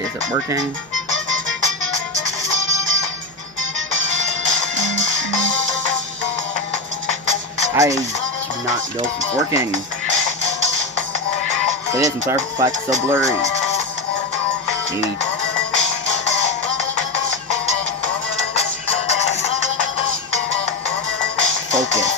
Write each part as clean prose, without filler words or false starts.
Is it working? I do not know if it's working. It is, I'm sorry if the flash is so blurry. Maybe. Focus.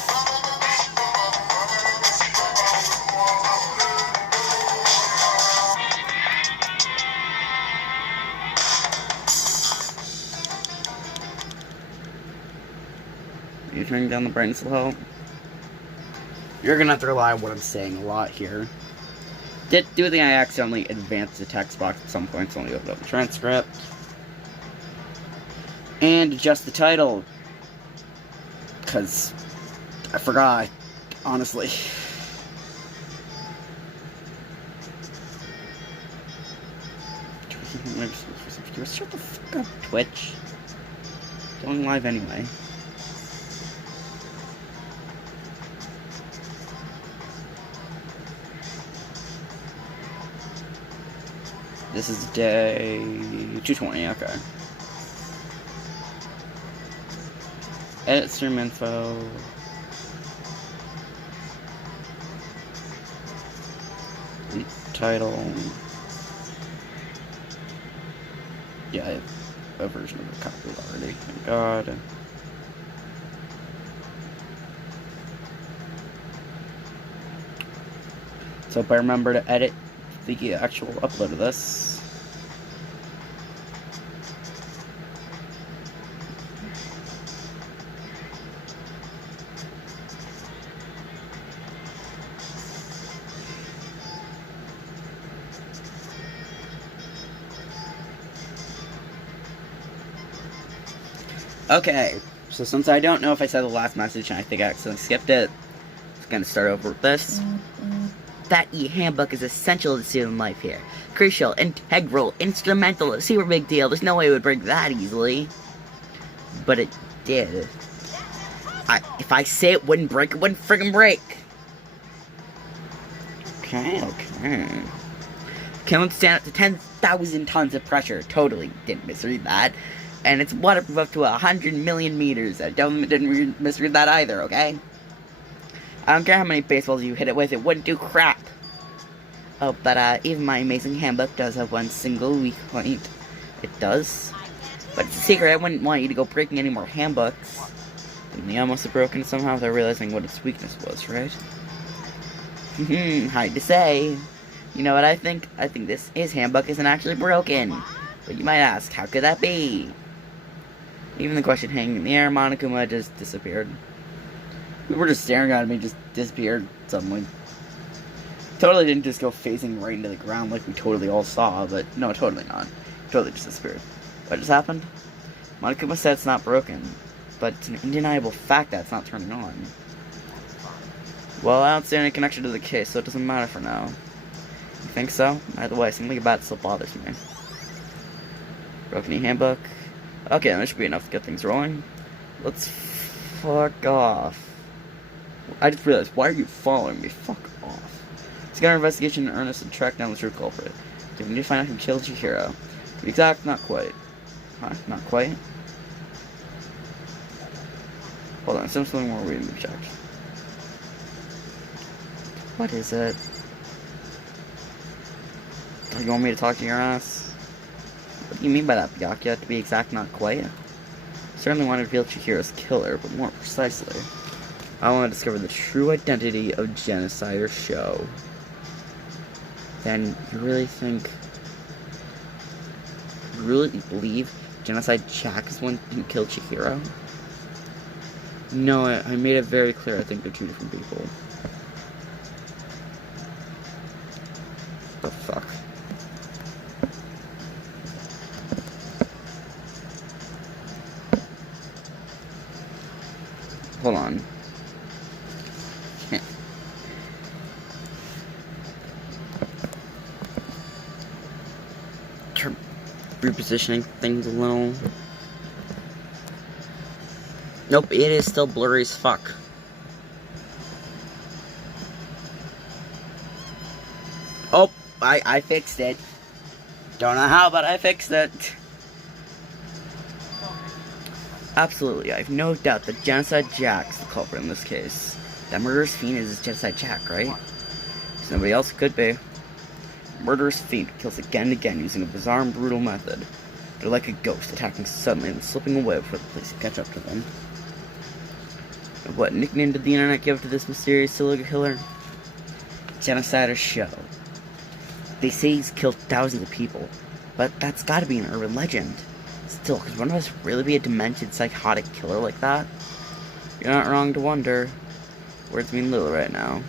You're turning down the brightness a little. You're gonna have to rely on what I'm saying a lot here. Do think I accidentally advanced the text box at some point, so let me open up the transcript. And adjust the title. Because I forgot, honestly. Shut the fuck up, Twitch. Going live anyway. This is day 220, okay. Edit stream info. The title. Yeah, I have a version of it copied already. Thank God. So if I remember to edit the actual upload of this. Okay, so since I don't know if I said the last message and I think I accidentally skipped it, I'm gonna start over with this. That e-handbook is essential to student life here. Crucial, integral, instrumental, a super big deal. There's no way it would break that easily. But it did. If I say it wouldn't break, it wouldn't friggin' break. Okay. Can withstand up to 10,000 tons of pressure. Totally didn't misread that. And it's waterproof up to 100 million meters. I didn't misread that either, okay? I don't care how many baseballs you hit it with, it wouldn't do crap. Oh, but even my amazing handbook does have one single weak point. It does. But it's a secret, I wouldn't want you to go breaking any more handbooks. And the almost have broken somehow without realizing what its weakness was, right? Hard to say. You know what I think? I think his handbook isn't actually broken. But you might ask, how could that be? Even the question hanging in the air, Monokuma just disappeared. We were just staring at him and he just disappeared suddenly. Totally didn't just go phasing right into the ground like we totally all saw, but no, totally not. Totally just disappeared. What just happened? Monokuma said it's not broken, but it's an undeniable fact that it's not turning on. Well, I don't see any connection to the case, so it doesn't matter for now. You think so? Either way, something about it still bothers me. Broken e-handbook. Okay, that should be enough to get things rolling. Let's fuck off. I just realized, why are you following me? Fuck off. Let's get our investigation in earnest and track down the true culprit. We need to find out who killed Chihiro. To be exact, not quite. Huh? Not quite? Hold on, something more we need to check. What is it? Oh, you want me to talk to your ass? What do you mean by that, Byakuya? To be exact, not quite. Certainly want to reveal Chihiro's killer, but more precisely, I want to discover the true identity of Genocider Show. Then, you really believe Genocide Jack is the one who killed Chihiro? No, I made it very clear I think they're two different people. The fuck? Hold on. Repositioning things a little. Nope, it is still blurry as fuck. Oh, I fixed it. Don't know how, but I fixed it. Absolutely, I have no doubt that Genocide Jack's the culprit in this case. That murderous fiend is Genocide Jack, right? There's nobody else it could be. Murderous fiend kills again and again using a bizarre and brutal method. They're like a ghost, attacking suddenly and slipping away before the police can catch up to them. And what nickname did the internet give to this mysterious serial killer? Genocider Show. They say he's killed thousands of people, but that's gotta be an urban legend. Still, could one of us really be a demented, psychotic killer like that? You're not wrong to wonder. Words mean little right now.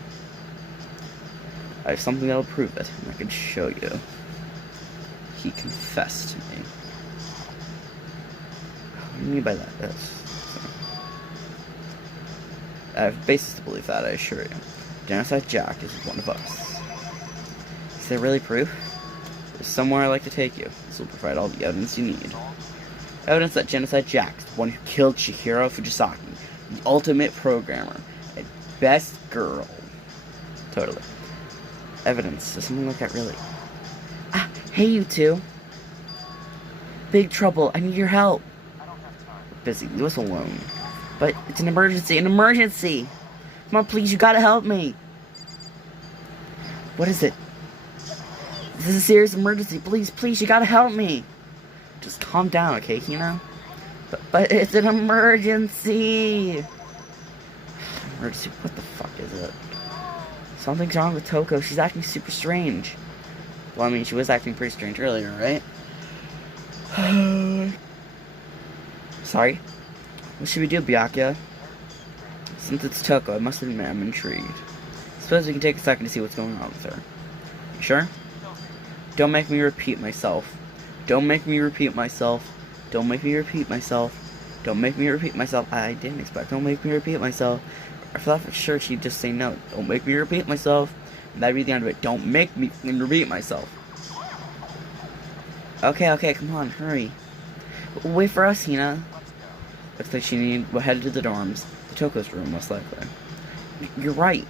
I have something that'll prove it, and I can show you. He confessed to me. What do you mean by that? I have basis to believe that, I assure you. Genocide Jack is one of us. Is there really proof? There's somewhere I'd like to take you. This will provide all the evidence you need. Evidence that Genocide Jack is the one who killed Chihiro Fujisaki, the ultimate programmer, and best girl. Totally. Evidence. Does something like that really? Ah, hey you two. Big trouble. I need your help. We're busy. Leave us alone. But it's an emergency. An emergency! Come on, please. You gotta help me. What is it? This is a serious emergency. Please, please. You gotta help me. Just calm down, okay, Hina? But it's an emergency! Emergency? What the fuck is it? Something's wrong with Toko. She's acting super strange. Well, I mean, she was acting pretty strange earlier, right? Sorry? What should we do, Byakuya? Since it's Toko, I must admit I'm intrigued. Suppose we can take a second to see what's going on with her. You sure? Don't make me repeat myself. Don't make me repeat myself. Don't make me repeat myself. Don't make me repeat myself. I didn't expect. Don't make me repeat myself. I thought for sure she'd just say no. Don't make me repeat myself. And that'd be the end of it. Don't make me repeat myself. Okay, come on, hurry. Wait for us, Hina. Looks like we're headed to the dorms. The Toko's room, most likely. You're right.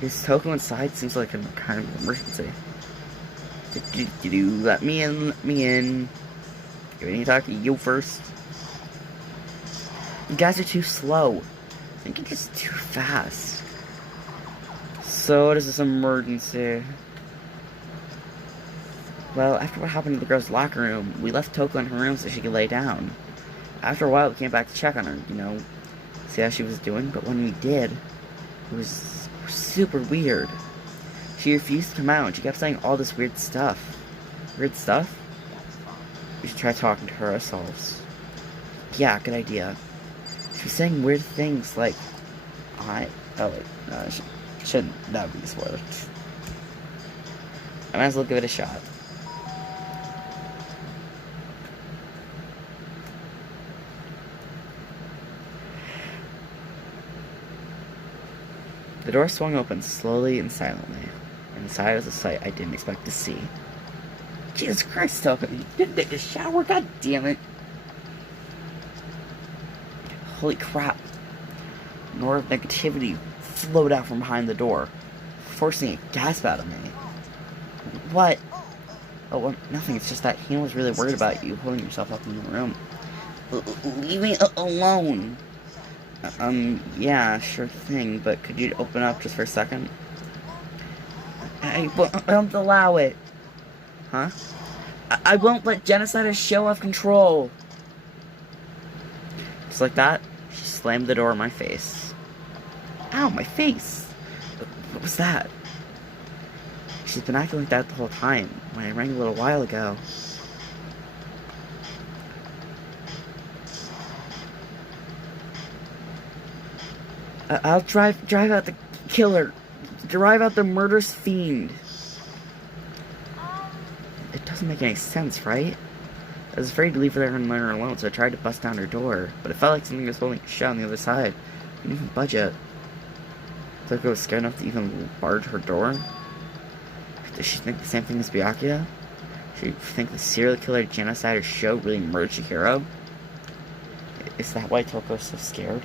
Is Toko inside? Seems like a kind of emergency. Let me in, let me in. I need to talk to you first. You guys are too slow. I think you're just too fast. So, what is this emergency? Well, after what happened in the girls' locker room, we left Toko in her room so she could lay down. After a while, we came back to check on her, you know, see how she was doing, but when we did, it was super weird. She refused to come out, and she kept saying all this weird stuff. Weird stuff? We should try talking to her ourselves. Yeah, good idea. She was saying weird things like, that would be a spoiler. I might as well give it a shot. The door swung open slowly and silently. Inside was a sight I didn't expect to see. Jesus Christ, Toko, you didn't take a shower? God damn it. Holy crap. An aura of negativity flowed out from behind the door, forcing a gasp out of me. What? Oh, well, nothing. It's just that Hina was really worried about you pulling yourself up in the room. Leave me alone. Yeah, sure thing, but could you open up just for a second? I won't allow it. Huh? I won't let Genociders show off control. Just like that, she slammed the door in my face. Ow, my face! What was that? She's been acting like that the whole time, when I rang a little while ago. I'll drive out the killer. Drive out the murderous fiend. It doesn't make any sense, right? I was afraid to leave her there and let her alone, so I tried to bust down her door. But it felt like something was holding it shut on the other side. I didn't even budge it. Toko was scared enough to even barge her door. Does she think the same thing as Byakuya? Should she think the serial killer genocider show really murdered Chihiro? Is that why Toko's so scared?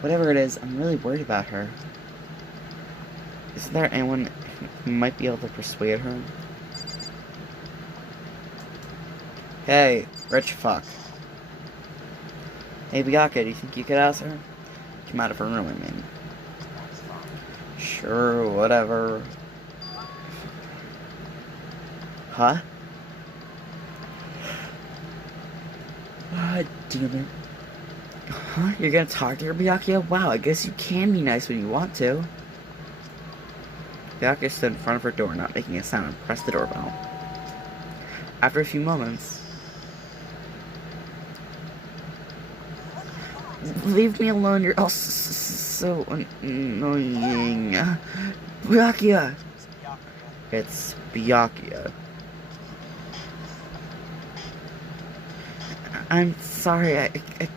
Whatever it is, I'm really worried about her. Isn't there anyone who might be able to persuade her? Hey, rich fuck. Hey, Byakuya, do you think you could ask her? Come out of her room, I mean. Sure, whatever. Huh? Damn it. Huh? You're gonna talk to her, Byakuya? Wow, I guess you can be nice when you want to. Byakuya stood in front of her door, not making a sound, and pressed the doorbell. After a few moments... Leave me alone, you're all so annoying. Byakuya! It's Byakuya. I'm sorry, I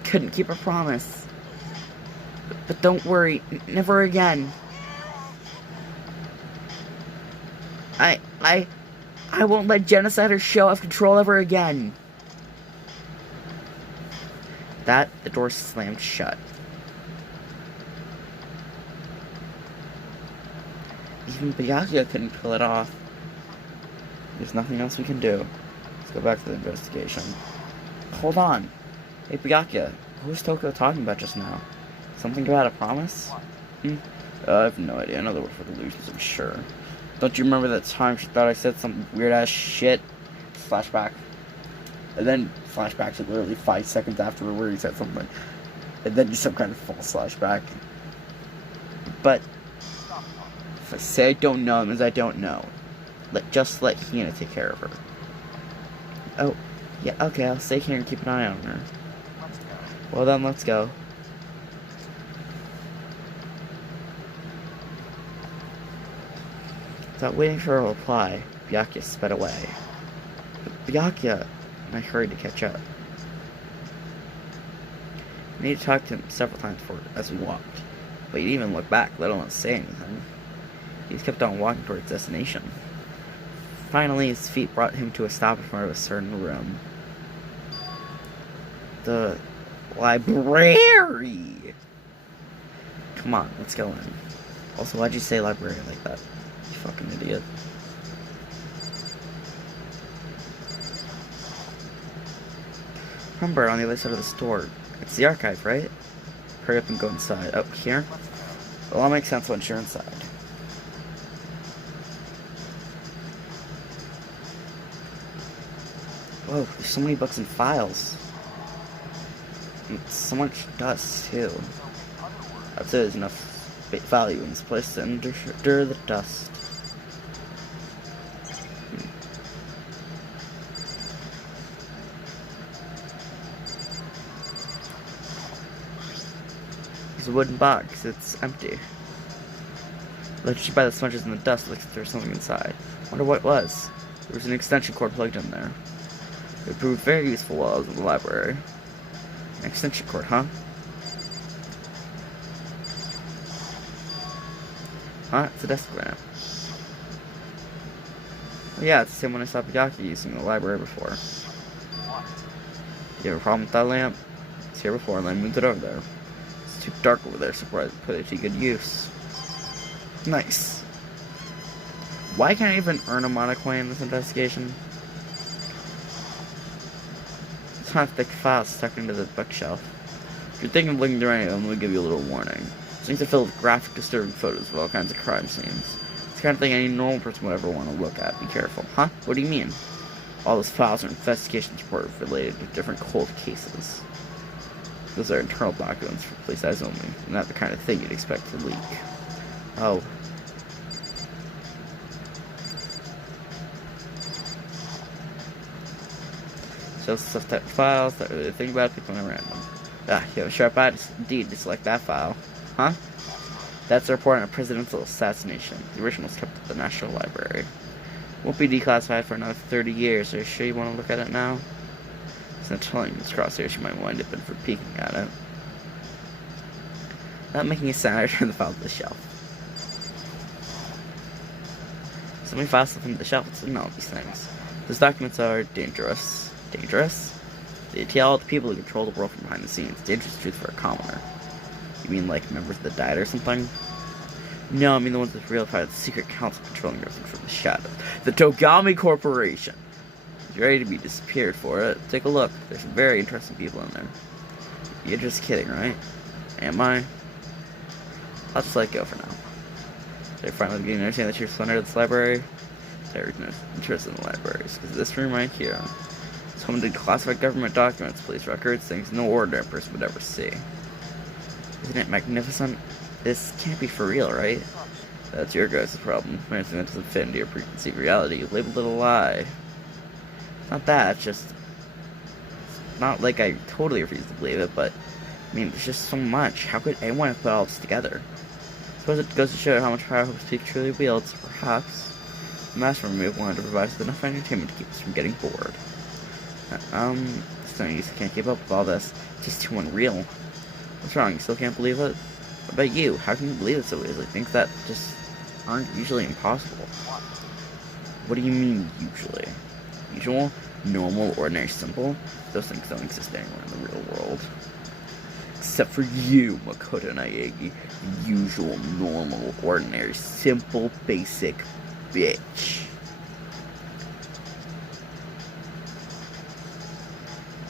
couldn't keep a promise. But don't worry, never again. I won't let genociders show off control ever again. That, the door slammed shut. Even Byakuya couldn't pull it off. There's nothing else we can do. Let's go back to the investigation. Hold on. Hey, Byakuya, who was Toko talking about just now? Something about a promise? I have no idea. Another word for delusions, I'm sure. Don't you remember that time she thought I said some weird-ass shit? Flashback. And then flashback to literally 5 seconds after where he said something. And then some kind of false flashback. But if I say I don't know, it means I don't know. Just let Hina take care of her. Oh, yeah, okay, I'll stay here and keep an eye on her. Well then, let's go. Without waiting for a reply, Byakuya sped away. But Byakuya, and I hurried to catch up. I needed to talk to him several times as we walked, but he didn't even look back, let alone say anything. He just kept on walking toward his destination. Finally, his feet brought him to a stop in front of a certain room. The library! Come on, let's go in. Also, why'd you say library like that? You fucking idiot. Remember, on the other side of the store. It's the archive, right? Hurry up and go inside. Oh, here? Well, that makes sense once you're inside. Whoa, there's so many books and files. And so much dust, too. I'd say there's enough value in this place to endure the dust. It's a wooden box. It's empty. Judging by the smudges in the dust, it looks like there's something inside. Wonder what it was. There was an extension cord plugged in there. It proved very useful while I was in the library. An extension cord, huh? Huh? It's a desk lamp. Well, yeah, it's the same one I saw Byakuya using in the library before. You have a problem with that lamp? It's here before, and I moved it over there. It's too dark over there, so I put it to good use. Nice. Why can't I even earn a monocoin in this investigation? It's kind of thick files stuck into the bookshelf. If you're thinking of looking through any of them, let me give you a little warning. Things are filled with graphic, disturbing photos of all kinds of crime scenes. It's the kind of thing any normal person would ever want to look at. Be careful. Huh? What do you mean? All those files are investigations reported related to different cold cases. Those are internal documents for police eyes only, not the kind of thing you'd expect to leak. Oh. Shows stuff type of files, that really think about it, pick one at random. Ah, you have a sharp eye indeed to select that file. Huh? That's a report on a presidential assassination. The original is kept at the National Library. Won't be declassified for another 30 years. Are you sure you want to look at it now? It's not telling you this crosshairs you might wind up in for peeking at it. Without making a sound, I turn the file to the shelf. So many files slip into the shelf, it's not all these things. Those documents are dangerous. Dangerous? They tell the people who control the world from behind the scenes. Dangerous truth for a commoner. You mean like members that died or something? No, I mean the ones with real power, the secret council controlling everything from the shadows. The Togami Corporation. You're ready to be disappeared for it. Take a look. There's some very interesting people in there. You're just kidding, right? Am I? I'll just let it go for now. They're finally beginning to understand that you're surrendered at this library. There's no interest in the libraries, because this room right here is home to classified government documents, police records, things no ordinary person would ever see. Isn't it magnificent? This can't be for real, right? That's your guys' problem. Anything that doesn't fit into your preconceived reality, you labeled it a lie. It's not that, it's just... It's not like I totally refuse to believe it, but... I mean, there's just so much. How could anyone have put all this together? I suppose it goes to show how much power Hope's Peak truly wields. Perhaps the Master Move wanted to provide us with enough entertainment to keep us from getting bored. It's no use. I can't keep up with all this. It's just too unreal. What's wrong? You still can't believe it? What about you? How can you believe it so easily? Things that just aren't usually impossible. What do you mean, usually? Usual? Normal? Ordinary? Simple? Those things don't exist anywhere in the real world. Except for you, Makoto Naegi. Usual, normal, ordinary, simple, basic bitch.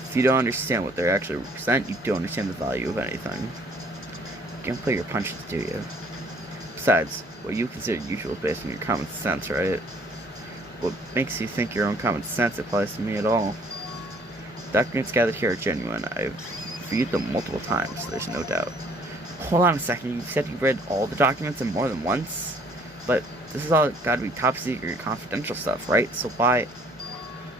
If you don't understand what they actually represent, you don't understand the value of anything. You can't play your punches, do you? Besides, what you consider usual is based on your common sense, right? What makes you think your own common sense applies to me at all? Documents gathered here are genuine. I've viewed them multiple times, so there's no doubt. Hold on a second, you said you read all the documents and more than once? But this is all gotta be top secret, confidential stuff, right? So why?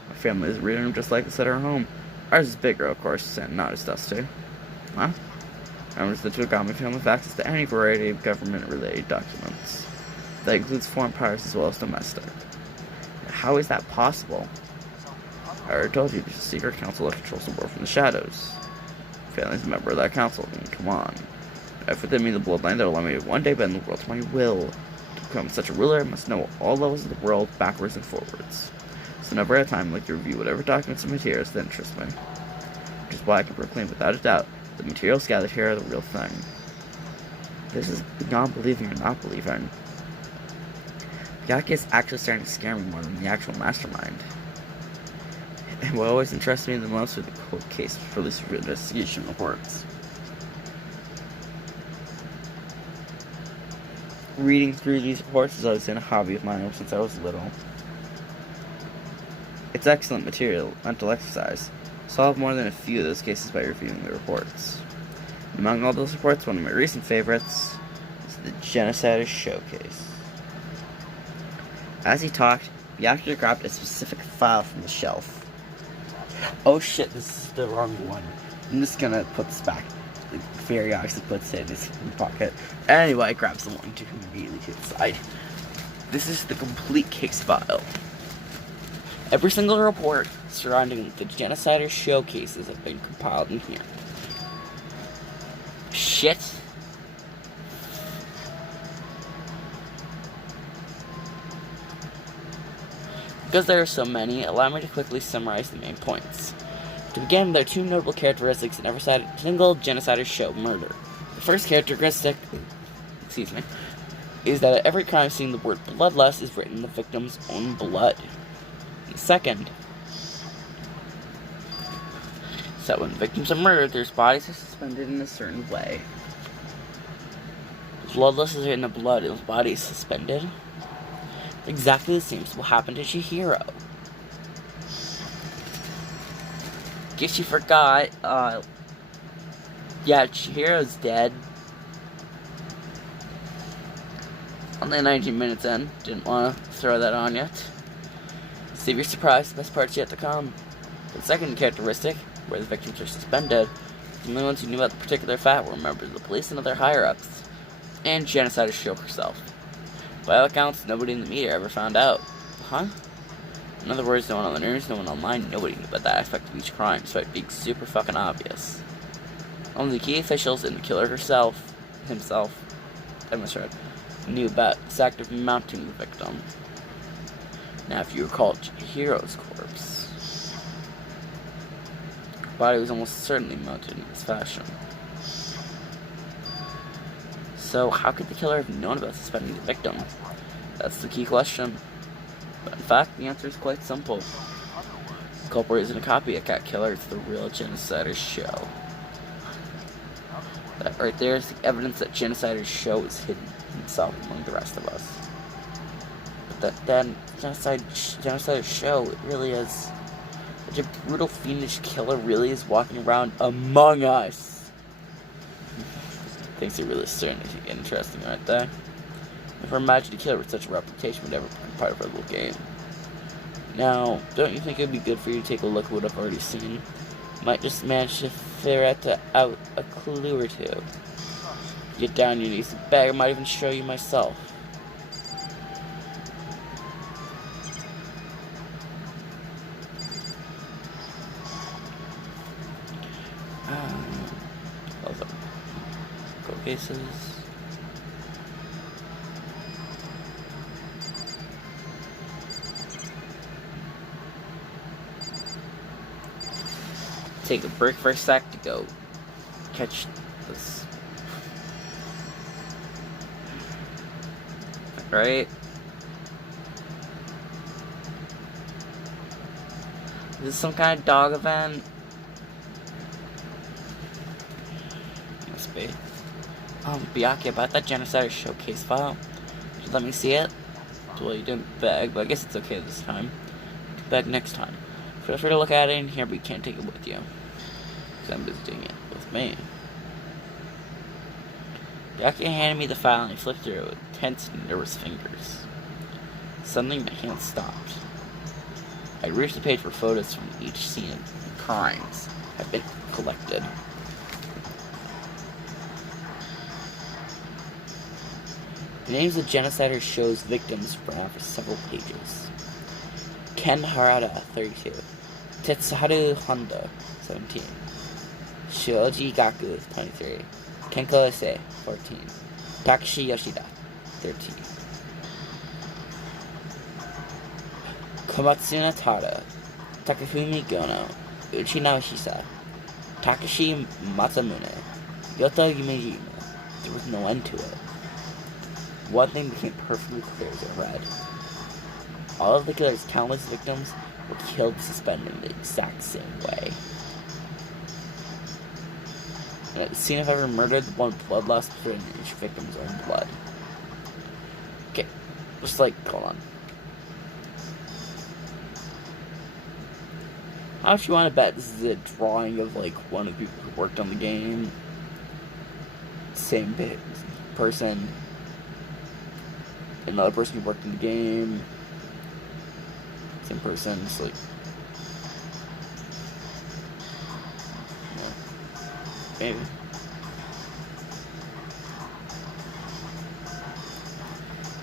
My family is reading them just like this at our home. Ours is bigger, of course, and not as dusty. Huh? Members of the Togami family have access to any variety of government-related documents. That includes foreign powers as well as domestic. How is that possible? I already told you there's a secret council that controls the world from the shadows. Failing a member of that council, I mean, come on. If within me the bloodline that will allow me to one day bend the world to my will. To become such a ruler, I must know all levels of the world, backwards and forwards. So never at a time like to review whatever documents and materials that interest me. Which is why I can proclaim without a doubt the materials gathered here are the real thing. This is beyond believing or not believing. Yaki is actually starting to scare me more than the actual mastermind. And what always interests me the most are the cold case police investigation reports. Reading through these reports has always been a hobby of mine ever since I was little. It's excellent material, mental exercise. Solve more than a few of those cases by reviewing the reports. Among all those reports, one of my recent favorites is the Genocider's Showcase. As he talked, the actor grabbed a specific file from the shelf. Oh shit, this is the wrong one. I'm just gonna put this back. Very obviously puts it in his pocket. Anyway, grabs the one to immediately to the side. This is the complete case file. Every single report surrounding the Genocider's Showcases have been compiled in here. Shit. Because there are so many, allow me to quickly summarize the main points. To begin, there are two notable characteristics in every single Genocider's show murder. The first characteristic, is that at every crime scene the word bloodlust is written in the victim's own blood. The second is that when victims are murdered, their bodies are suspended in a certain way. Bloodlust is written in the blood and the body is suspended. Exactly the same will happen to Chihiro. Guess you forgot, yeah, Chihiro's dead. Only 19 minutes in. Didn't want to throw that on yet. Save your surprise, the best part's yet to come. The second characteristic, where the victims are suspended, the only ones who knew about the particular fact were members of the police and other higher-ups, and Genocider's show herself. By all accounts, nobody in the media ever found out. Huh? In other words, no one on the news, no one online, nobody knew about that aspect of each crime, despite it being super fucking obvious. Only the key officials and the killer himself, knew about this act of mounting the victim. Now, if you recall Chihiro's corpse, body was almost certainly mounted in this fashion. So how could the killer have known about suspending the victim? That's the key question. But in fact, the answer is quite simple. The culprit isn't a copycat killer, it's the real Genocider's show. That right there is the evidence that Genocider's show is hidden himself among the rest of us. But that Genocider's show, it really is. Such a brutal, fiendish killer really is walking around among us. Things are really starting to get interesting right there. Never imagined a killer with such a reputation would ever become part of our little game. Now, don't you think it would be good for you to take a look at what I've already seen? Might just manage to ferret out a clue or two. Get down on your knees and beg, I might even show you myself. Go cases. Take a break for a sec to go catch this. Right? Is this some kind of dog event? Must be. Byakuya, about that Genocider showcase file. Just let me see it. Well, you didn't beg, but I guess it's okay this time. Beg next time. Feel free to look at it in here, but you can't take it with you. Because I'm visiting it with me. Byakuya handed me the file and he flipped through it with tense and nervous fingers. Suddenly my hand stopped. I reached the page where photos from each scene of crimes had been collected. The names of Genocider show's victims ran out for several pages. Ken Harada, 32. Tetsuharu Honda, 17. Shoji Gaku, 23. Kenko Ise, 14. Takashi Yoshida, 13. Komatsuna Tada, Takafumi Gono, Uchi Naohisa, Takashi Masamune, Yota Yumejima. There was no end to it. One thing became perfectly clear as I read. All of the killer's countless victims were killed suspended in the exact same way. And at the scene of every murder, the one blood loss was written in each victim's own blood. Okay, just hold on. How much you want to bet this is a drawing of, one of the people who worked on the game? Same person. Another person who worked in the game. Same person, just maybe.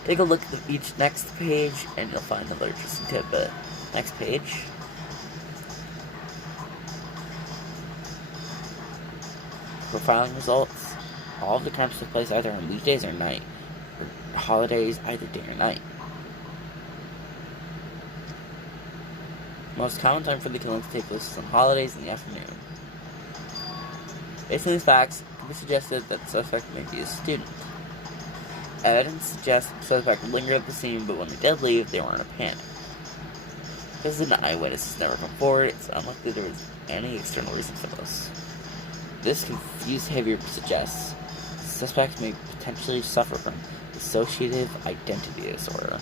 Take a look at each next page and you'll find another interesting tidbit. Next page. Profiling results. All of the crimes took place either on weekdays or night. Or holidays, either day or night. Most common time for the killings to take place is on holidays in the afternoon. Based on these facts, it can be suggested that the suspect may be a student. Evidence suggests the suspect lingered at the scene, but when they did leave, they were in a panic. Because an eyewitness has never come forward, it's unlikely there was any external reason for this. This confused behavior suggests the suspect may potentially suffer from dissociative identity disorder.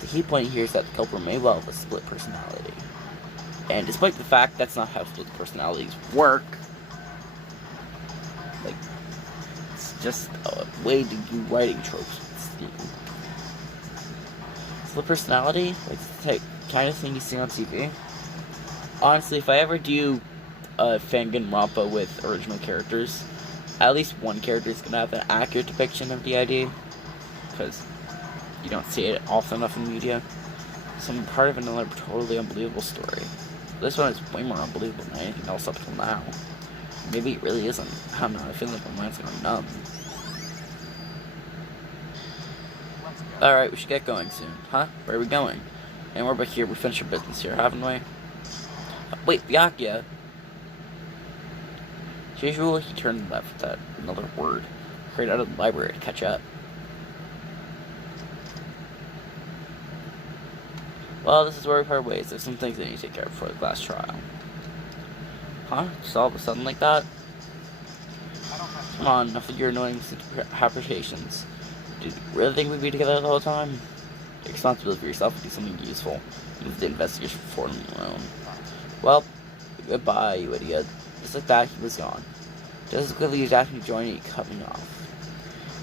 The key point here is that the culprit may well have a split personality. And despite the fact that's not how split personalities work, it's just a way to do writing tropes. Split personality, it's the type, kind of thing you see on TV. Honestly, if I ever do a Danganronpa with original characters, at least one character is going to have an accurate depiction of DID, because you don't see it often enough in media. Some part of another totally unbelievable story. This one is way more unbelievable than anything else up till now. Maybe it really isn't. I don't know, I feel like my mind's going numb. Alright, we should get going soon. Huh? Where are we going? And we're back here, we finished our business here, haven't we? Wait, Byakuya. As usual, he turned left without another word. Hurried out of the library to catch up. Well, this is where we part ways. There's some things I need to take care of before the class trial. Huh? Just all of a sudden like that? Come on, enough of your annoying interpretations. Do you really think we'd be together the whole time? Take responsibility for yourself and do something useful. Move the investigation forward on your own. Well, goodbye, you idiot. Just like that, he was gone. Just as quickly as asked me to join, he cut me off.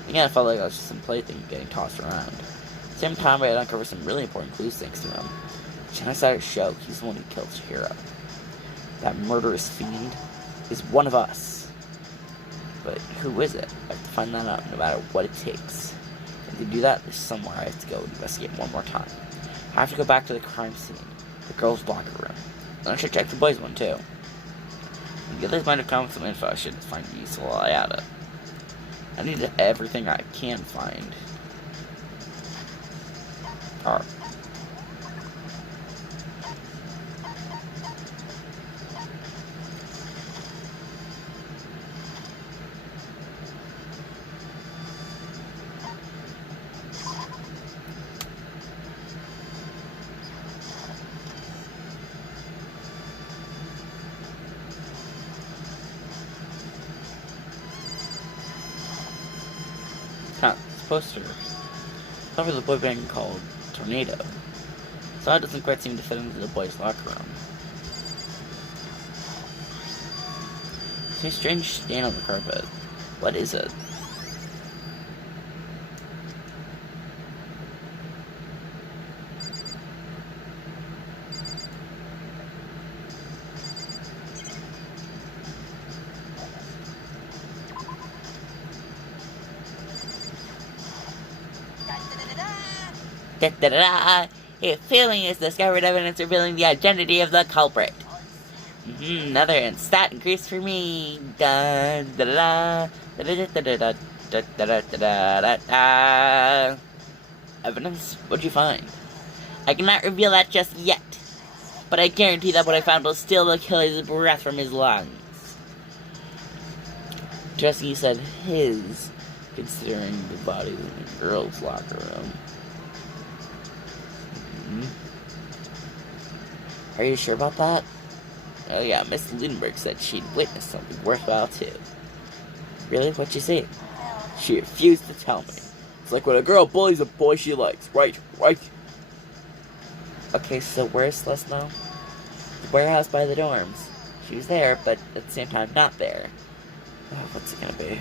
Again, I felt like I was just some plaything getting tossed around. At the same time, I had uncovered some really important clues thanks to him. Genocide show, he's the one who killed Chihiro. That murderous fiend is one of us. But who is it? I have to find that out no matter what it takes. And to do that, there's somewhere I have to go and investigate one more time. I have to go back to the crime scene, the girls' locker room. And I should check the boys' one too. And the others might have come with some info I should find useful while I at it. I need everything I can find. Alright. Poster. Cover the boy band called Tornado. So it doesn't quite seem to fit into the boys' locker room. There's a strange stain on the carpet. What is it? Da-da-da-da! A feeling is discovered evidence revealing the identity of the culprit. Another instat increase for me. Da-da-da-da. Da-da-da-da-da-da-da-da-da. Evidence? What'd you find? I cannot reveal that just yet, but I guarantee that what I found will steal the killer's breath from his lungs. Just he said his, considering the body was in the girls' locker room. Are you sure about that? Oh yeah, Miss Lindbergh said she'd witnessed something worthwhile too. Really? What'd you see? She refused to tell me. It's like when a girl bullies a boy she likes. Right. Okay, so where's Celeste now? The warehouse by the dorms. She was there, but at the same time not there. Oh, what's it gonna be?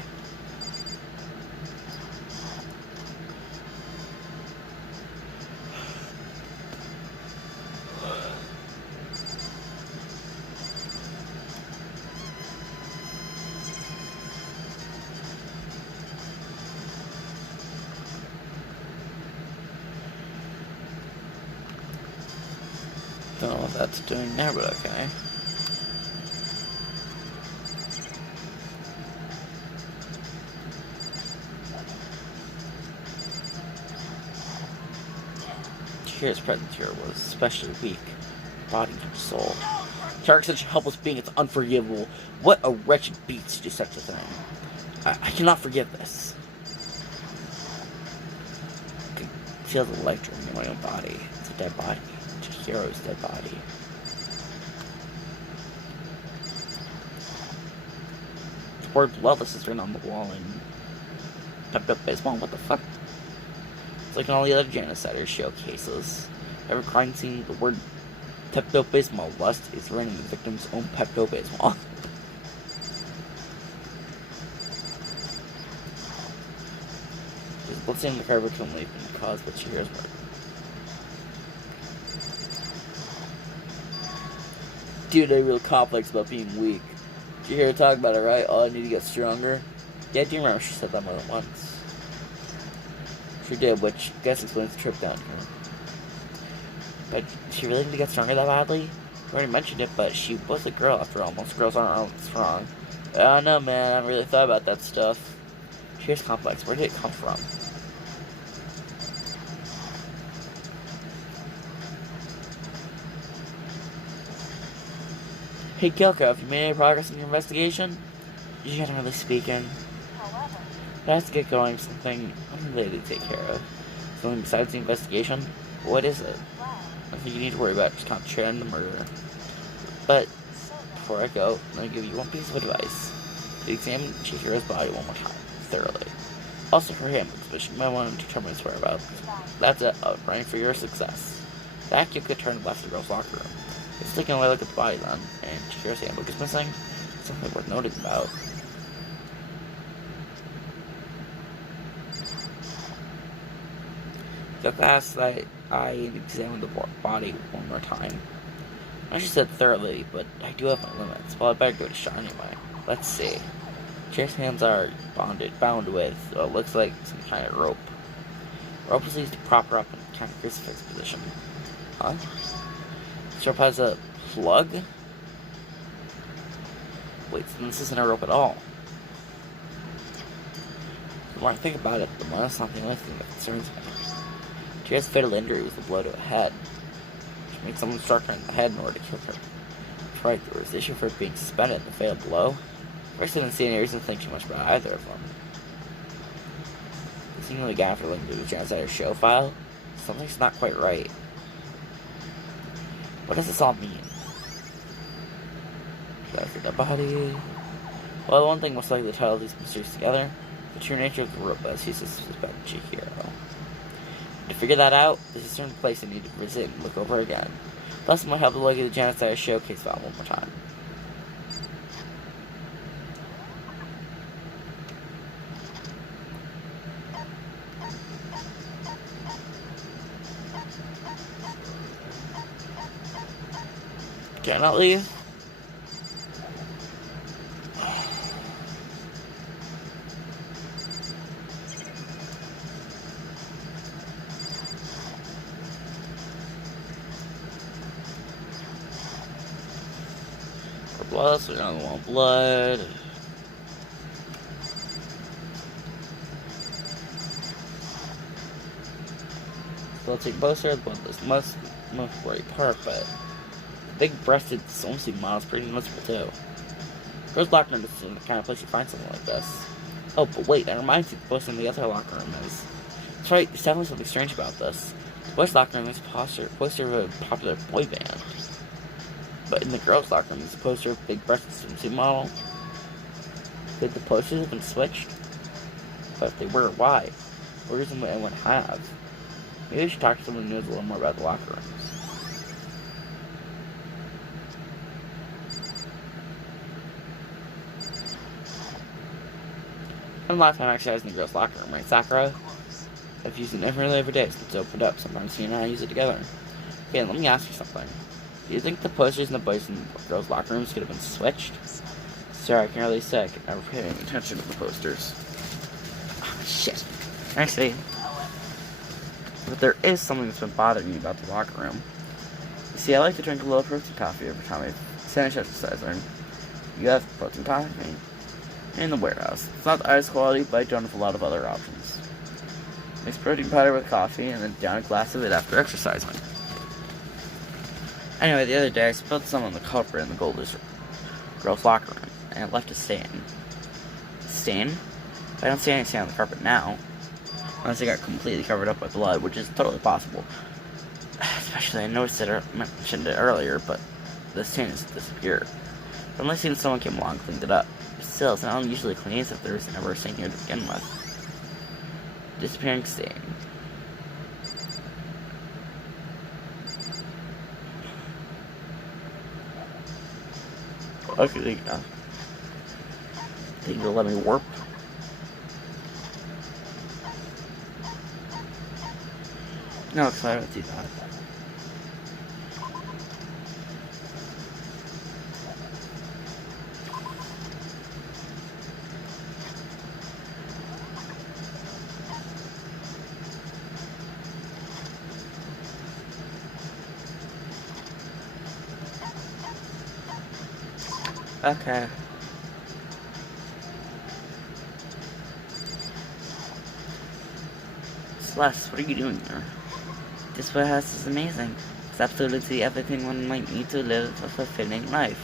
Don't know what that's doing there, but okay. Chihira's presence here was especially weak. Body and soul. Shark such a helpless being, it's unforgivable. What a wretched beast to do such a thing. I cannot forgive this. I can feel the life draining in my own body. It's a dead body. Chihiro's dead body. The word bloodless is written on the wall in Pepto-Bismol. What the fuck? It's like in all the other genociders showcases. Every crime scene, the word Pepto-Bismol lust is written in the victim's own Pepto-Bismol. There's blood stain in the carpet can only been caused by Chihiro's murder. Dude, I real complex about being weak. Did you hear her talk about it, right? Oh, I need to get stronger. Yeah, I do remember she said that more than once. She did, which I guess explains the trip down here. But she really need to get stronger that badly? I already mentioned it, but she was a girl after all. Most girls aren't strong. I don't know, man. I haven't really thought about that stuff. Here's complex. Where did it come from? Hey Kyoko, have you made any progress in your investigation? Generally speaking. But I have to get going. Something unrelated to take care of. Something besides the investigation? What is it? Nothing you need to worry about. Just concentrate on the murder. But before I go, let me give you one piece of advice. To examine Chihiro's body one more time, thoroughly. Also for him, especially you might want to determine his whereabouts. That's it. I'm praying for your success. Back, you could turn left to the girls' locker room. It's taking away look at the body then, and Chihiro's handbook is missing. Something worth noting about. Kyoko asks that I examine the body one more time. I just said thoroughly, but I do have my limits. Well, I better go to Shah anyway. Let's see. Chair's hands are bound with what looks like some kind of rope. Rope is used to prop her up in kind of crucifix position. Huh? This rope has a plug? Wait, so this isn't a rope at all. The more I think about it, the more it's not the only thing that concerns me. Chair's fatal injury was the blow to a head, which makes someone struck her in the head in order to kill her. That's right, there was the issue for it being suspended and the fatal blow. First, I didn't see any reason to think too much about either of them. The seemingly guy for looking to the translator show file, something's not quite right. What does this all mean? After the body. Well, the one thing most likely to tie all these mysteries together, the true nature of the rope as he suspected Chihiro. To figure that out, there's a certain place I need to visit and look over again. Plus, it might help to look at the genocide showcase file one more time. Cannot leave? For blood, so we don't want blood. So let's take both sides, but this must worry part, but big-breasted swimsuit model's pretty noticeable too. Girls' locker room is the kind of place you find something like this. Oh, but wait, that reminds me of the poster in the other locker room is. That's right, there's definitely something strange about this. The boys' locker room is a poster of a popular boy band. But in the girls' locker room is a poster of a big-breasted swimsuit model. Could the posters have been switched? But if they were, why? What reason would anyone have? Maybe we should talk to someone who knows a little more about the locker rooms. One last time exercising in the girls' locker room, right, Sakura? I've used it every day since it opened up. Sometimes you and I use it together. Okay, let me ask you something. Do you think the posters in the boys' and girls' locker rooms could have been switched? Sorry, I can't really say. I can never pay any attention to the posters. Oh, shit. Actually, but there is something that's been bothering me about the locker room. You see, I like to drink a little protein coffee every time I finish exercising. You have protein coffee? In the warehouse. It's not the highest quality, but I don't have a lot of other options. Mix protein powder with coffee, and then down a glass of it after exercising. Anyway, the other day I spilled some on the culprit in the girls' locker room, and it left a stain. Stain? I don't see any stain on the carpet now. Unless it got completely covered up by blood, which is totally possible. Especially, I noticed mentioned it earlier, but the stain has disappeared. I've only seen someone came along and cleaned it up. Still, it's not unusually clean as if there was never a stain here to begin with. Disappearing stain. Okay, think you'll let me warp? No, because I don't do that. Okay. Celeste, what are you doing here? This warehouse is amazing. It's absolutely everything one might need to live a fulfilling life.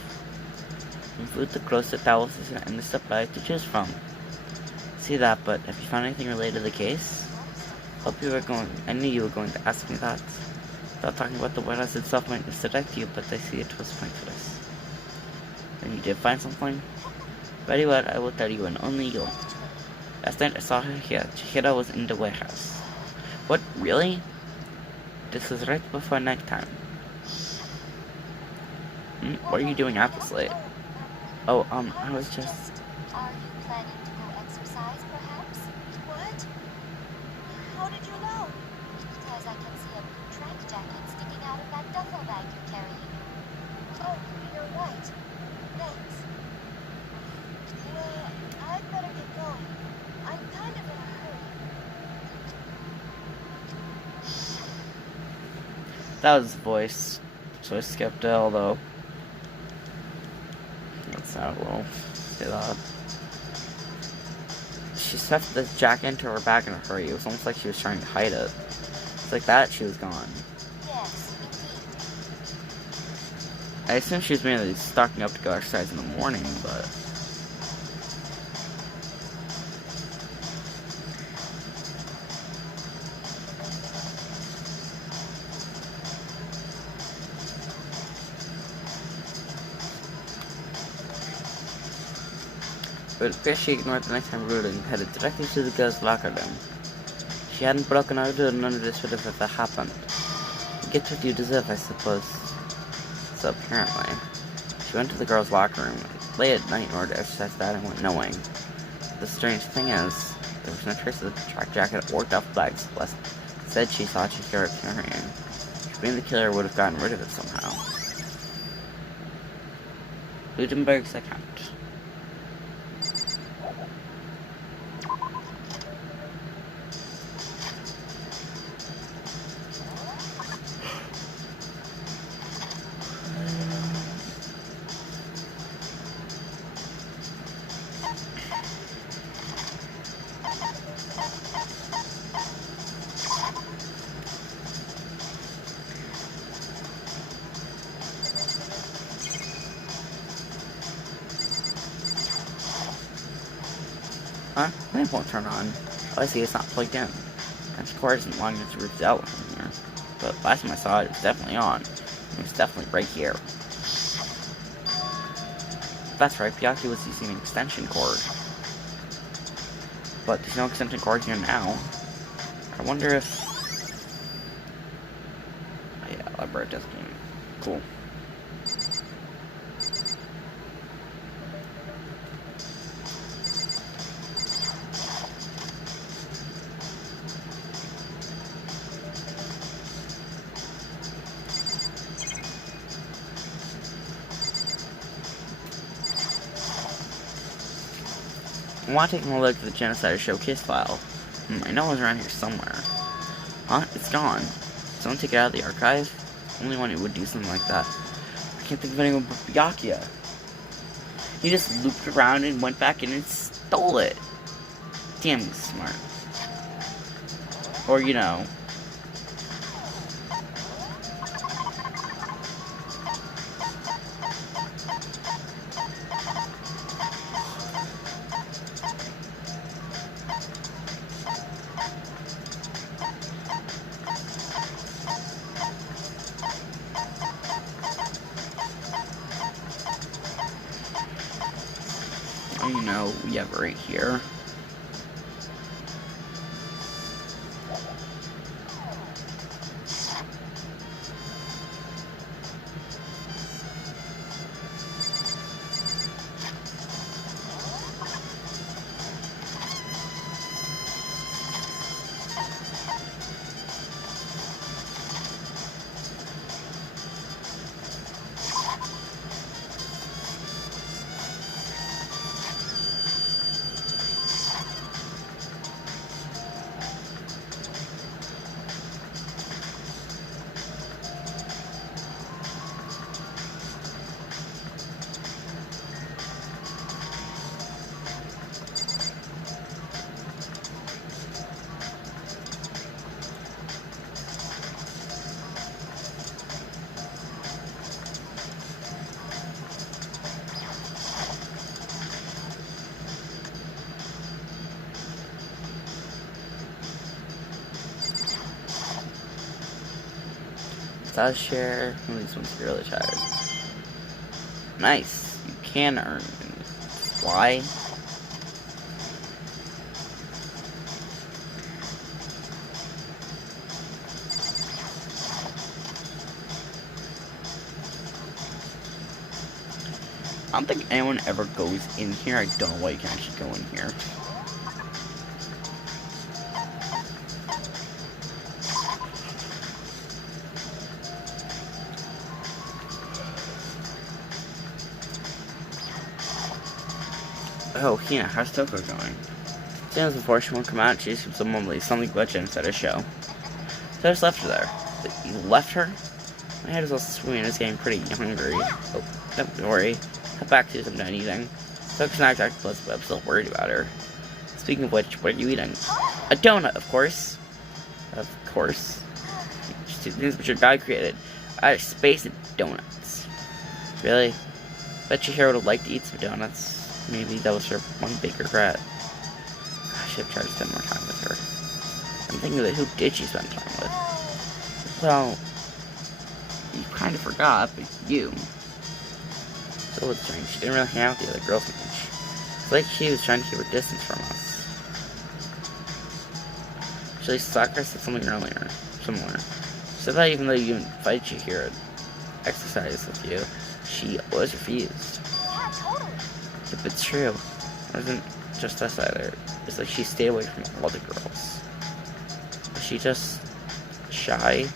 From food to clothes to towels and the supplies to choose from. See that, but have you found anything related to the case? I knew you were going to ask me that. Without talking about the White House itself might seduct you, but I see it was pointless. Then you did find something? Very well, I will tell you and only you. Last night I saw her here. Chihira was in the warehouse. What, really? This was right before nighttime. What are you doing out this late? Oh, I was just... Are you planning to go exercise, perhaps? What? How did you know? Because I can see a blue track jacket sticking out of that duffel bag you're carrying. Oh, you're right. Thanks. Well, I'd better get going. I'm kind of in a hurry. That was his voice. So I skipped it, although... That sounded a little bit odd. She stuffed the jacket into her bag in a hurry. It was almost like she was trying to hide it. It's like that, she was gone. Yes, indeed. I assume she was merely stocking up to go exercise in the morning, but... But it appears she ignored the nighttime ruling and headed directly to the girls' locker room. She hadn't broken out, and none of this would have ever happened. You get what you deserve, I suppose. So apparently, she went to the girls' locker room late at night in order to exercise that and went knowing. The strange thing is, there was no trace of the track jacket or duffel bags. Instead, she thought she heard it carrying. She being the killer would have gotten rid of it somehow. Ludenberg's account. Huh? The lamp won't turn on. Oh, I see, it's not plugged in. And the cord isn't long enough to reach out from here. But last time I saw it, it was definitely on. It was definitely right here. That's right, Piaki was using an extension cord. But there's no extension cord here now. I wonder if... Oh, yeah, library desk. Cool. I want to take a look at the Genocide Showcase file. I know it was around here somewhere. Huh? It's gone. Someone take it out of the archive? Only one who would do something like that. I can't think of anyone but Byakuya. He just looped around and went back in and stole it. Damn, he's smart. Or, you know... you know, we have it right here. does share. One of these ones are really tired. Nice. You can earn. Why? I don't think anyone ever goes in here. I don't know why you can actually go in here. Oh, Hina, how's Toko going? Seems unfortunate won't come out. She's someone leave something glitched inside her show. So I just left her there. But you left her? My head is all swimming and it's getting pretty hungry. Oh, don't worry. Cut back to some done eating. Toko's not exactly pleasant, but I'm still worried about her. Speaking of which, what are you eating? A donut, of course. Of course. Just two things which your God created. Outer space and donuts. Really? Bet your hero would have liked to eat some donuts. Maybe that was her one big regret. I should have tried to spend more time with her. I'm thinking that who did she spend time with? Well, you kind of forgot, but you. So it's strange. She didn't really hang out with the other girls much. It's like she was trying to keep her distance from us. Actually, Sakura said something earlier. Similar. She said that even though you invited you here to exercise with you, she always refused. Yeah, totally. If it's true, it wasn't just us either. It's like she stayed away from all the girls. Was she just shy?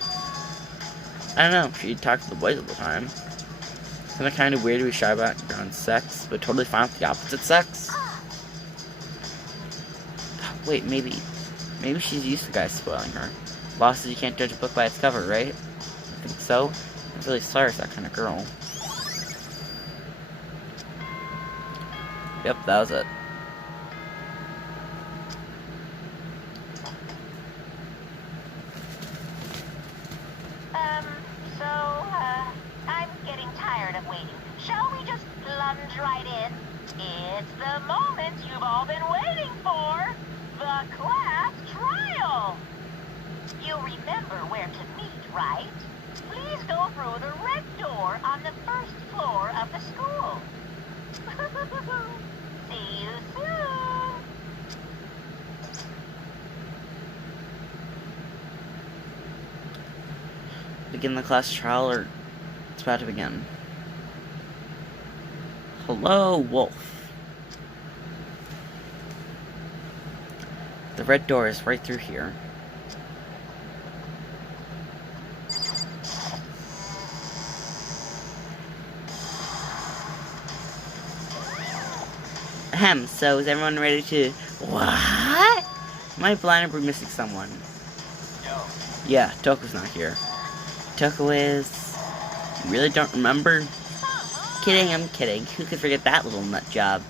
I don't know. She talked to the boys all the time. Isn't it kind of weird to be shy about your own sex, but totally fine with the opposite sex? Wait, maybe she's used to guys spoiling her. Law says you can't judge a book by its cover, right? I think so. I'm really sorry for that kind of girl. Yep, that was it. I'm getting tired of waiting. Shall we just plunge right in? It's the moment you've all been waiting for. The class trial. You remember where to meet, right? Please go through the red door on the first floor of the school. See you soon. Begin the class trial, or it's about to begin. Hello, Wolf. The red door is right through here. Ahem, so is everyone ready to... What? Am I blind or we're missing someone? No. Yeah, Toko's not here. Toko is... You really don't remember? Kidding, I'm kidding. Who could forget that little nut job?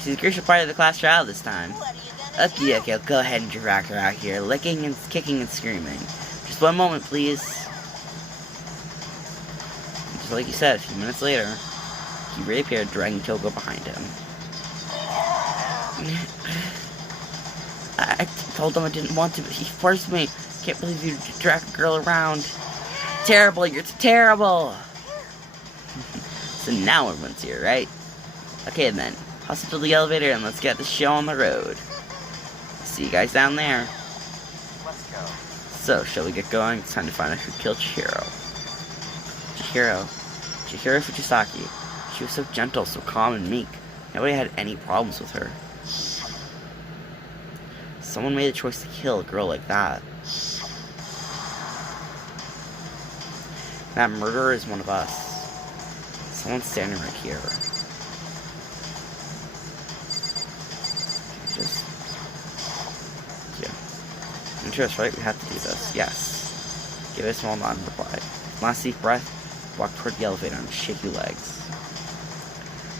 She's a crucial part of the class trial this time. Okay, I'll go ahead and drag her out here, licking and kicking and screaming. Just one moment, please. Just like you said, a few minutes later, he reappeared, dragging Toko behind him. I told him I didn't want to, but he forced me. Can't believe you drag a girl around. Terrible, you're terrible. So now everyone's here, right? Okay then, hustle to the elevator and let's get the show on the road. See you guys down there. Let's go. So, shall we get going? It's time to find out who killed Chihiro. Chihiro Fujisaki. She was so gentle, so calm and meek. Nobody had any problems with her. Someone made the choice to kill a girl like that. That murderer is one of us. Someone's standing right here. Interest, right? We have to do this. Yes. Give it a small nod and reply. Last deep breath, walk toward the elevator and shake your legs.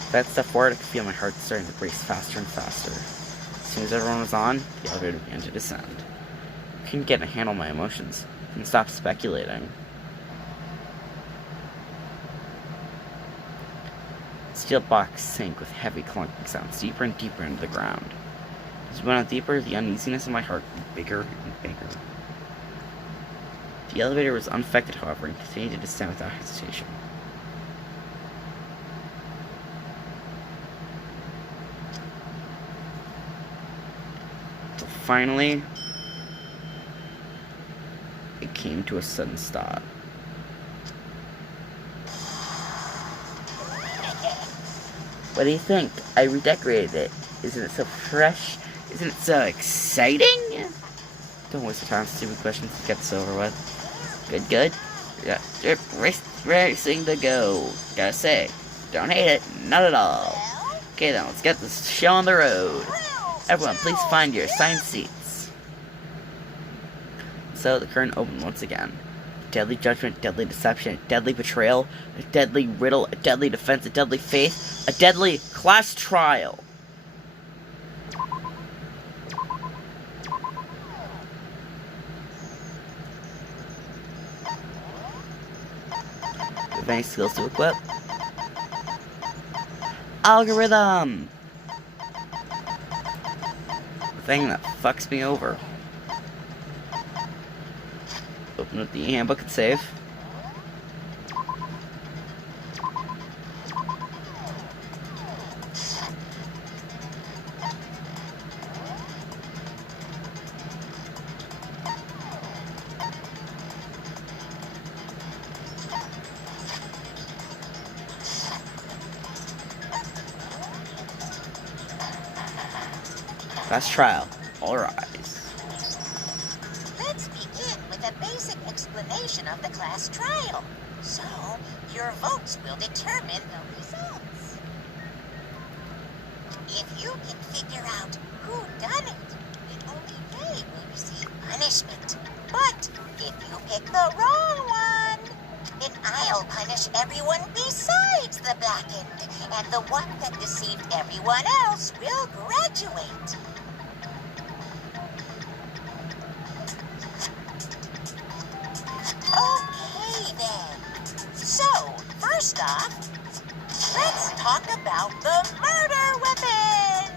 As I step forward, I could feel my heart starting to race faster and faster. As soon as everyone was on, the elevator began to descend. I couldn't get a handle on my emotions. I couldn't stop speculating. The steel box sank with heavy clunking sounds deeper and deeper into the ground. As we went out deeper, the uneasiness in my heart grew bigger and bigger. The elevator was unaffected, however, and continued to descend without hesitation. Until finally, it came to a sudden stop. What do you think? I redecorated it. Isn't it so fresh? Isn't it so exciting? Don't waste your time with stupid questions. Get this over with. Good, good. Yeah, racing to go. Gotta say, don't hate it. Not at all. Okay then, let's get this show on the road. Everyone, please find your assigned seats. So the curtain opened once again. Deadly judgment, deadly deception, deadly betrayal, a deadly riddle, a deadly defense, a deadly faith, a deadly class trial. Do you have any skills to equip? Algorithm! The thing that fucks me over. Open up the handbook and save. Class trial. All rise. Let's begin with a basic explanation of the class trial. So, your votes will determine the results. If you can figure out who done it, then only they will receive punishment. But if you pick the wrong one, then I'll punish everyone besides the blackened, and the one that deceived everyone else will graduate. Okay then. So, first off, let's talk about the murder weapon.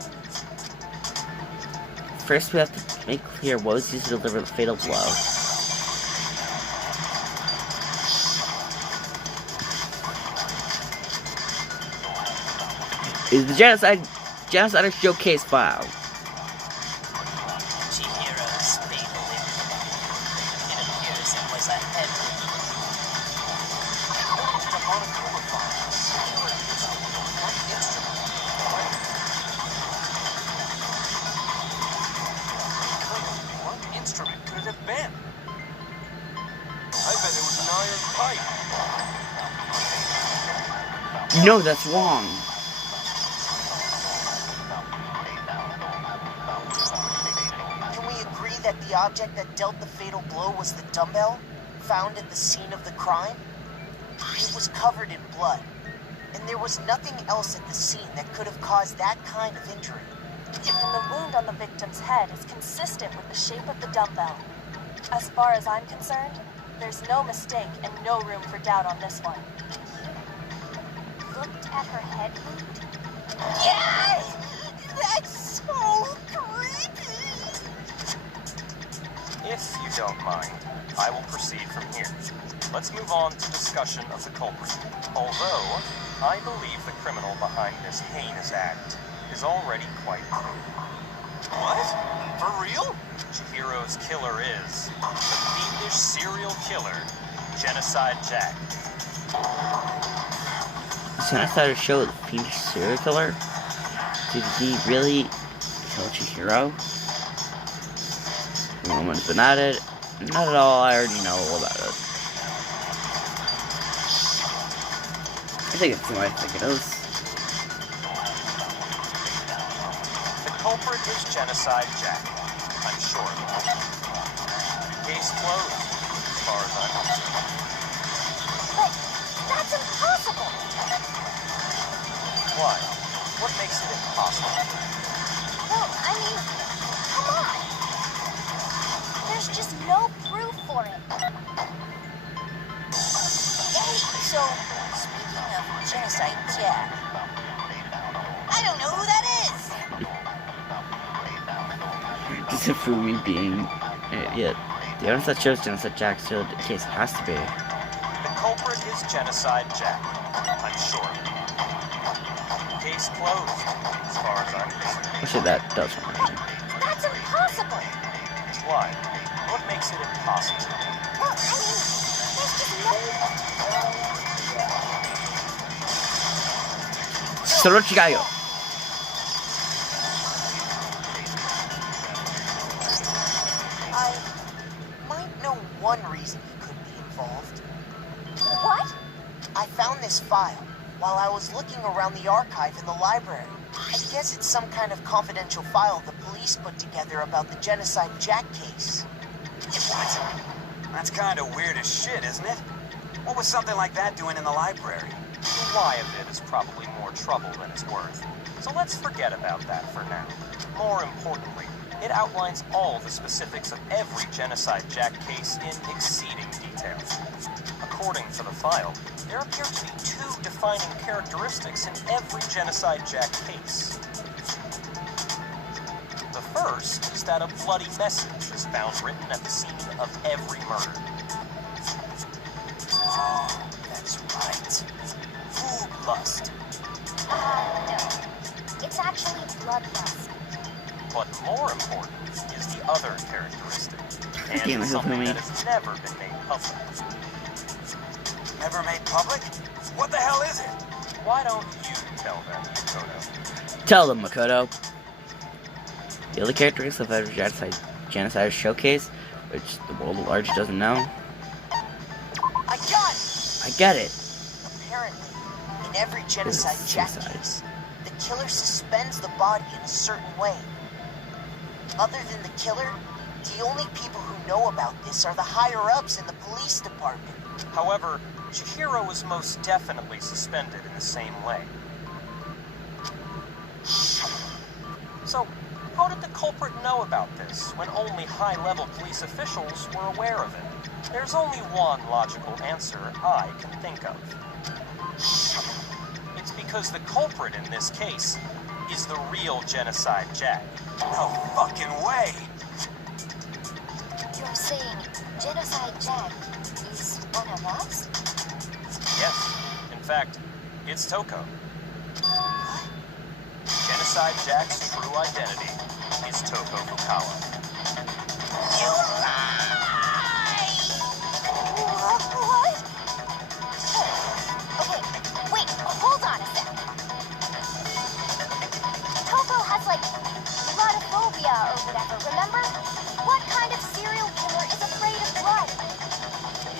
First, we have to make clear what was used to deliver the fatal blow. Is the genocider showcase file. Chihiro's fatal injury. It appears it was a head wound. According to the monochroma file, Chihiro used one instrument to fight. What instrument could it have been? I bet it was an iron pipe. No, that's wrong. Can we agree that the object that dealt the fatal blow was the dumbbell found at the scene of the crime? It was covered in blood, and there was nothing else at the scene that could have caused that kind of injury. And the wound on the victim's head is consistent with the shape of the dumbbell. As far as I'm concerned, there's no mistake and no room for doubt on this one. Looked at her head wound? Yes! That's so creepy! If you don't mind, I will proceed from here. Let's move on to discussion of the culprit. Although, I believe the criminal behind this heinous act is already quite clear. What? For real? Chihiro's killer is the fiendish serial killer, Genocide Jack. Genocider show the fiendish serial killer? Did he really kill Chihiro? Moment been added. Not at all, I already know all about it. I think it's what I think it is. The culprit is Genocide Jack. I'm sure of it. Case closed, as far as I'm concerned. But that's impossible! Why? What makes it impossible? Well, I mean, come on! There's just no proof for it. Hey, so, speaking of Genocide Jack, I don't know who that is! Just for me being an idiot. The evidence that shows Genocide Jack's still the case has to be. The culprit is Genocide Jack. I'm sure. Case closed, as far as I'm concerned. Actually, that does remind me. That's impossible! Why? What makes it impossible? Well, I mean, there's just no... Sorochigayo. I might know one reason he could be involved. What? I found this file while I was looking around the archive in the library. I guess it's some kind of confidential file the police put together about the Genocide Jack case. What? That's kind of weird as shit, isn't it? What was something like that doing in the library? The why of it is probably more trouble than it's worth. So let's forget about that for now. More importantly, it outlines all the specifics of every Genocide Jack case in exceeding detail. According to the file, there appear to be two defining characteristics in every Genocide Jack case. The first is that a bloody message is found written at the scene of every murder. Oh, that's right. Food lust. No. It's actually bloodlust. But more important is the other characteristic, and Damn it, it's something Hufumi. that has never been made public. Never made public? What the hell is it? Why don't you tell them, Makoto? Tell them, Makoto. The other characteristics of every genocide showcase, which the world at large doesn't know. I got it! I get it. Apparently, in every Genocide Jack suicide. case, the killer suspends the body in a certain way. Other than the killer, the only people who know about this are the higher-ups in the police department. However, Chihiro was most definitely suspended in the same way. So, how did the culprit know about this when only high-level police officials were aware of it? There's only one logical answer I can think of. It's because the culprit in this case is the real Genocide Jack. No fucking way! You're saying Genocide Jack is one of us? Yes, in fact, it's Toko. Genocide Jack's true identity is Toko Fukawa. You lie! What? Okay, wait, hold on a sec. Toko has, like, blood-phobia or whatever, remember? What kind of serial killer is afraid of blood?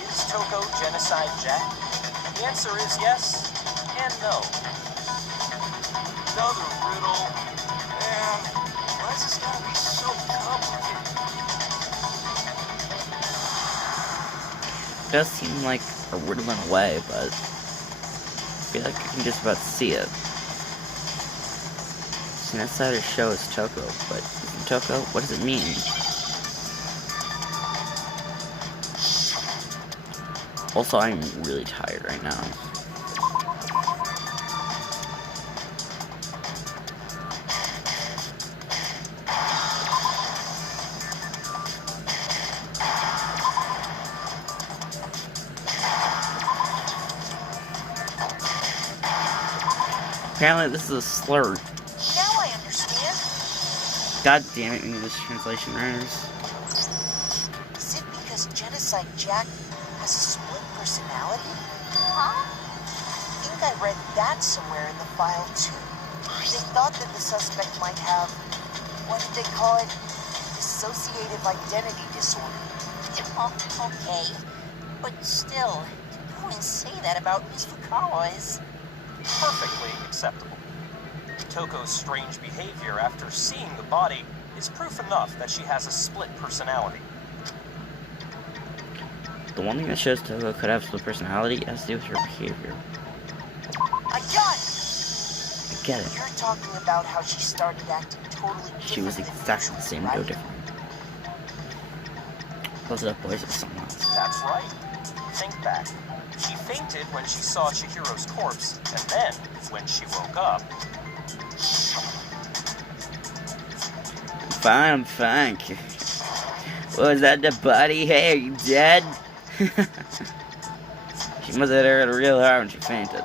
Is Toko Genocide Jack? The answer is yes and no. Another riddle. Man, why is this gotta be so complicated? It does seem like a word went away, but I feel like I can just about see it. Genocide show is Toko, but isn't Toko? What does it mean? Also, I'm really tired right now. Apparently this is a slur. Now I understand. God damn it, English translation writers. Is it because Genocide Jack has a split personality? Huh? I think I read that somewhere in the file, too. They thought that the suspect might have, what did they call it? Dissociative identity disorder. Okay, but still, to go and say that about Miss Fukawa is... Perfectly acceptable. Toko's strange behavior after seeing the body is proof enough that she has a split personality. The one thing that shows Toko could have split personality has to do with her behavior. I got it! I get it. You're talking about how she started acting totally different. She was than exactly the same, usual, no right? different. Close it up, boys, it's someone else. That's right. Think back. She fainted when she saw Chihiro's corpse, and then, when she woke up... I'm fine. Was that the body? Hey, are you dead? She must have hurt real hard when she fainted.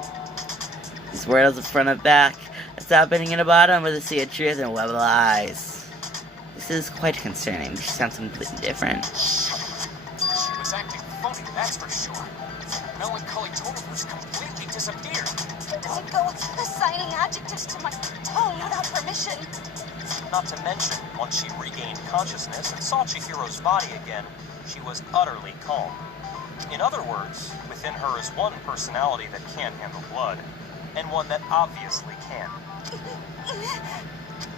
These words the front and back, a stopping in the bottom with a sea of truth and level eyes. This is quite concerning. She sounds completely different. She was acting funny, that's for sure. Melancholy tone of hers completely disappeared. Don't go assigning adjectives to my tone without permission. Not to mention, once she regained consciousness and saw Chihiro's body again, she was utterly calm. In other words, within her is one personality that can't handle blood, and one that obviously can.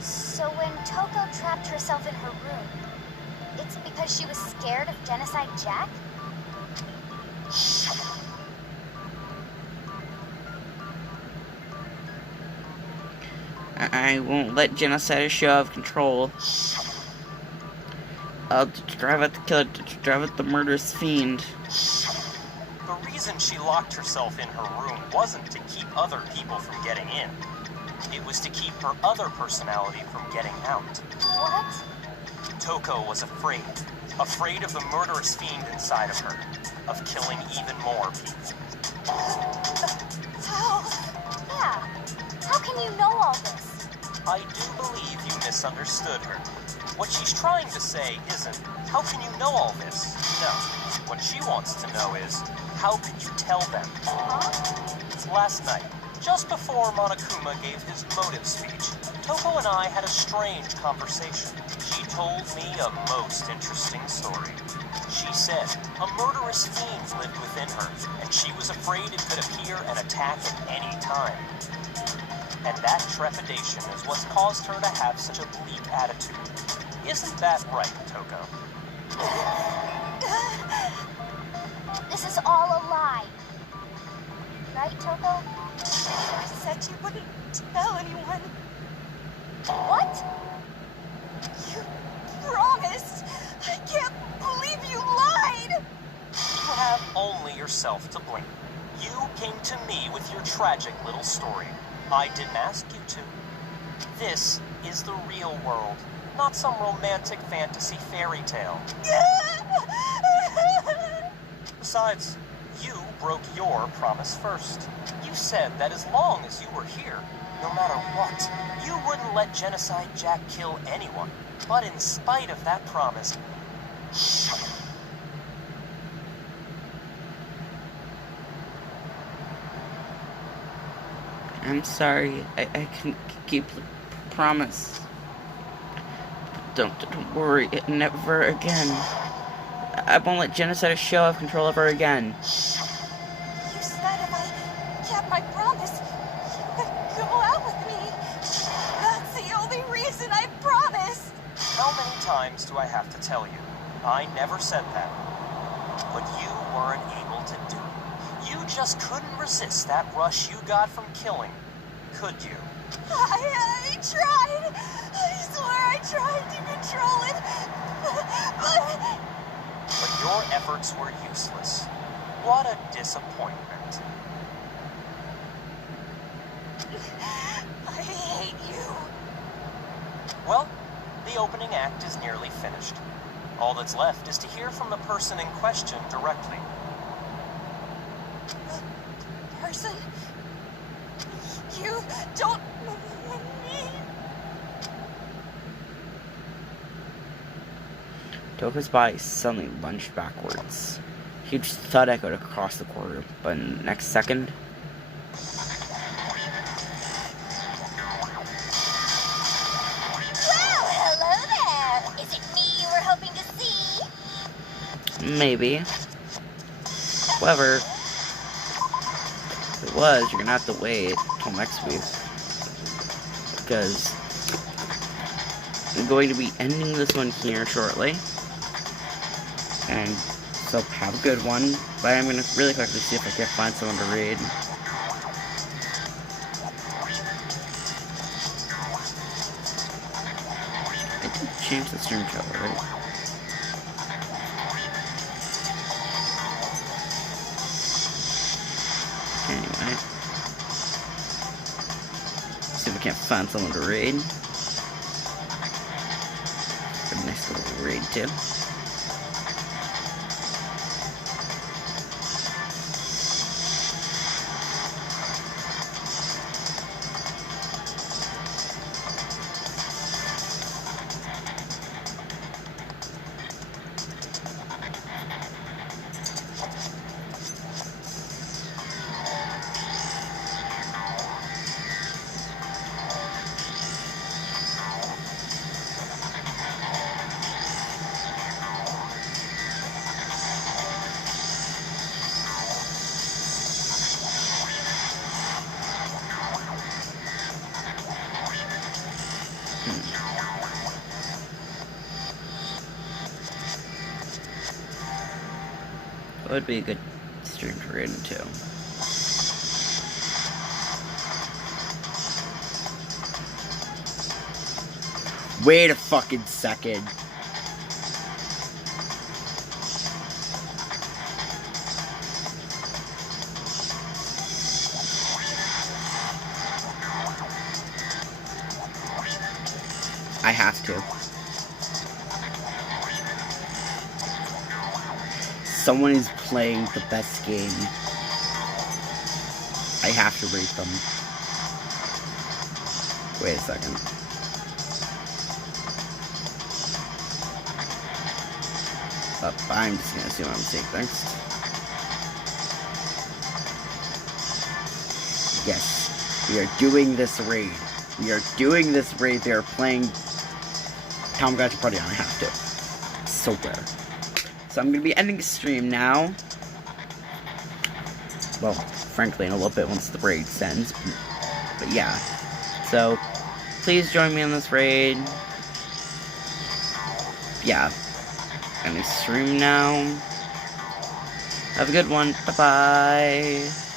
So when Toko trapped herself in her room, it's because she was scared of Genocide Jack? I won't let Genocide a show of control. I'll drive out the killer, drive out the murderous fiend. The reason she locked herself in her room wasn't to keep other people from getting in. It was to keep her other personality from getting out. What? Toko was afraid. Afraid of the murderous fiend inside of her. Of killing even more people. How? Yeah. How can you know all this? I do believe you misunderstood her. What she's trying to say isn't, how can you know all this? No. What she wants to know is, how could you tell them? Last night, just before Monokuma gave his motive speech, Toko and I had a strange conversation. She told me a most interesting story. She said a murderous fiend lived within her, and she was afraid it could appear and attack at any time. And that trepidation is what's caused her to have such a bleak attitude. Isn't that right, Toko? This is all a lie. Right, Toko? You said you wouldn't tell anyone. What? You promised. I can't believe you lied. You have only yourself to blame. You came to me with your tragic little story. I didn't ask you to. This is the real world, not some romantic fantasy fairy tale. Besides, you broke your promise first. You said that as long as you were here, no matter what, you wouldn't let Genocide Jack kill anyone. But in spite of that promise, I'm sorry. I can keep the promise. Don't worry. Never again. I won't let Genocide a show of control of her again. You said if I kept my promise, you would go out with me. That's the only reason I promised. how many times do I have to tell you? I never said that. But you weren't able to do it. You just couldn't resist that rush you got from killing, could you? I tried. I swear I tried to control it. But your efforts were useless. What a disappointment. I hate you. Well, the opening act is nearly finished. All that's left is to hear from the person in question directly. Person, you don't mean. Toko's body suddenly lunged backwards. A huge thud echoed across the corridor, but in the next second, Well, hello there. Is it me you were hoping to see? maybe. However, if it was, you're gonna have to wait till next week. Because I'm going to be ending this one here shortly. And so have a good one. But I'm gonna really quickly see if I can find someone to read. I did change the stream color, right? Anyway. See if we can't find someone to raid. A nice little raid too. It would be a good stream to read into. Wait a fucking second. I have to. Someone is playing the best game. I have to rate them. Wait a second. I'm just gonna assume I'm safe next. Yes, we are doing this raid. We are doing this raid. They are playing Tamagotchi Party on. I have to. So rare. So I'm gonna be ending the stream now. Well, frankly, in a little bit once the raid ends. But yeah. So, please join me on this raid. Yeah. Ending stream now. Have a good one. Bye-bye.